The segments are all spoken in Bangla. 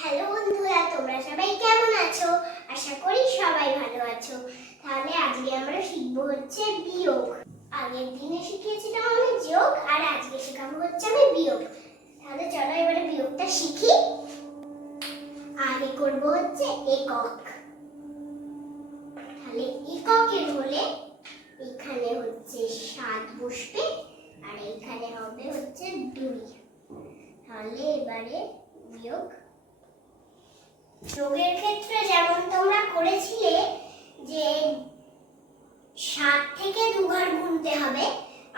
হ্যালো বন্ধুরা, তোমরা সবাই কেমন আছো? আশা করি সবাই ভালো আছো। তাহলে আজকে আমরা শিখব হচ্ছে বিয়োগ। আগের দিনে শিখিয়েছিলাম আমি যোগ, আর আজকে শেখাবো হচ্ছে আমি বিয়োগ। তাহলে চলো এবারে বিয়োগটা শিখি। আগে করব হচ্ছে একক। তাহলে এককের হলে এখানে হচ্ছে সাত বসবে, আর এখানে হবে হচ্ছে দুই। তাহলে এবারে বিয়োগ যোগের ক্ষেত্রে যেমন তোমরা করেছিলে যে সাত থেকে দুঘর গুনতে হবে,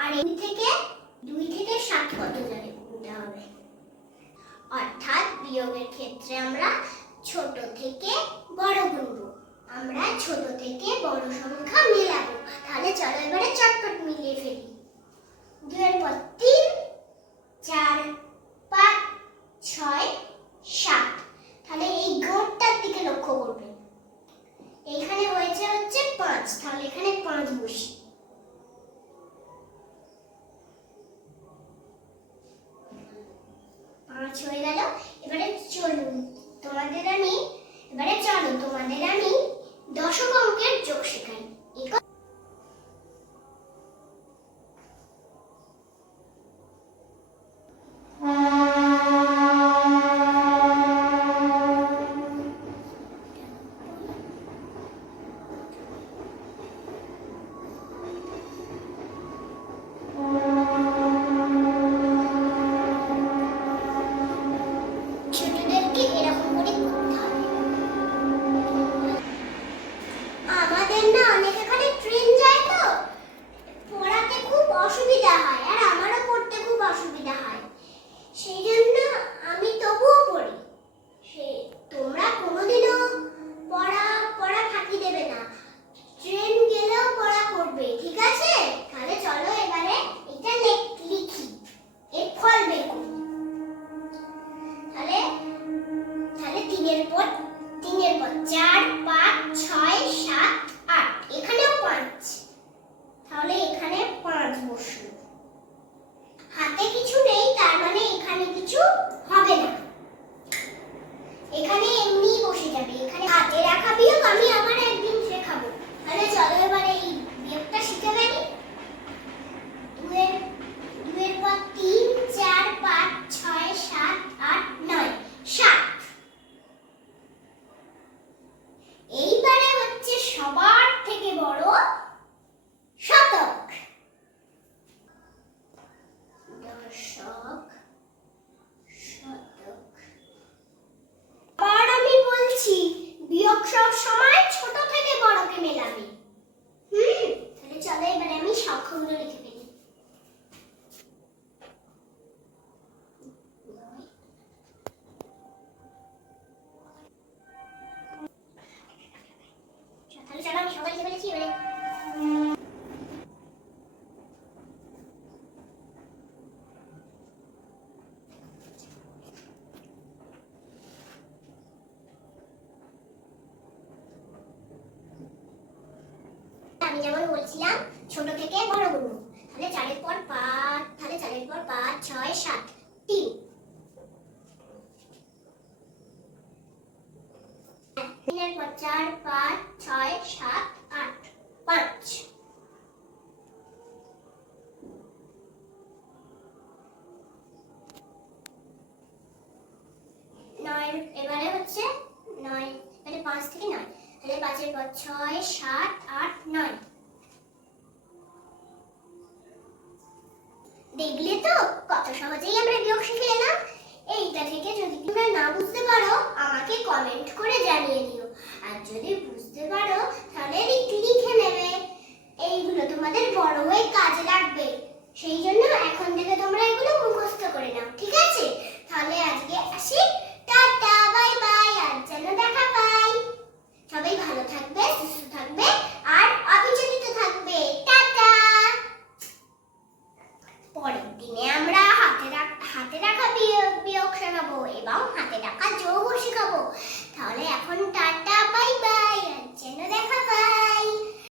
আর এই থেকে দুই থেকে সাত যাবে গুনতে হবে। অর্থাৎ বিয়োগের ক্ষেত্রে আমরা ছোট থেকে বড় গুনবো। আমরা ছোট থেকে বড় সংখ্যা মেলাবো। তাহলে চলো এবারে চটপট মিলিয়ে ফেলি দুয়ের পর তিন চার পাঁচ ছয় সাত তাহলে এই গড়টার দিকে লক্ষ্য করবেন এখানে হয়েছে হচ্ছে পাঁচ তাহলে এখানে পাঁচ বসি। পাঁচ হয়ে গেল, এবারে চলুন। তোমাদের আমি, এবারে চলো, তোমাদের আমি দশক অঙ্কের যোগ শেখাই। আমি যেমন বলছিলাম, ছোট থেকে বড় গুণ তাহলে চারের পর পাঁচ, তাহলে চারের পর পাঁচ, ছয়, সাত, তিন। তিনের পর চার, পাঁচ, ছয়, সাত, আট, পাঁচ। এবারে হচ্ছে নয় এবারে পাঁচ থেকে নয়। তাহলে পাঁচের পর ছয়, সাত, আট দেখলে তো কত সহজেই আমরা বিয়োগ শিখে এলাম। এইটা থেকে যদি তোমরা না বুঝতে পারো, আমাকে কমেন্ট করে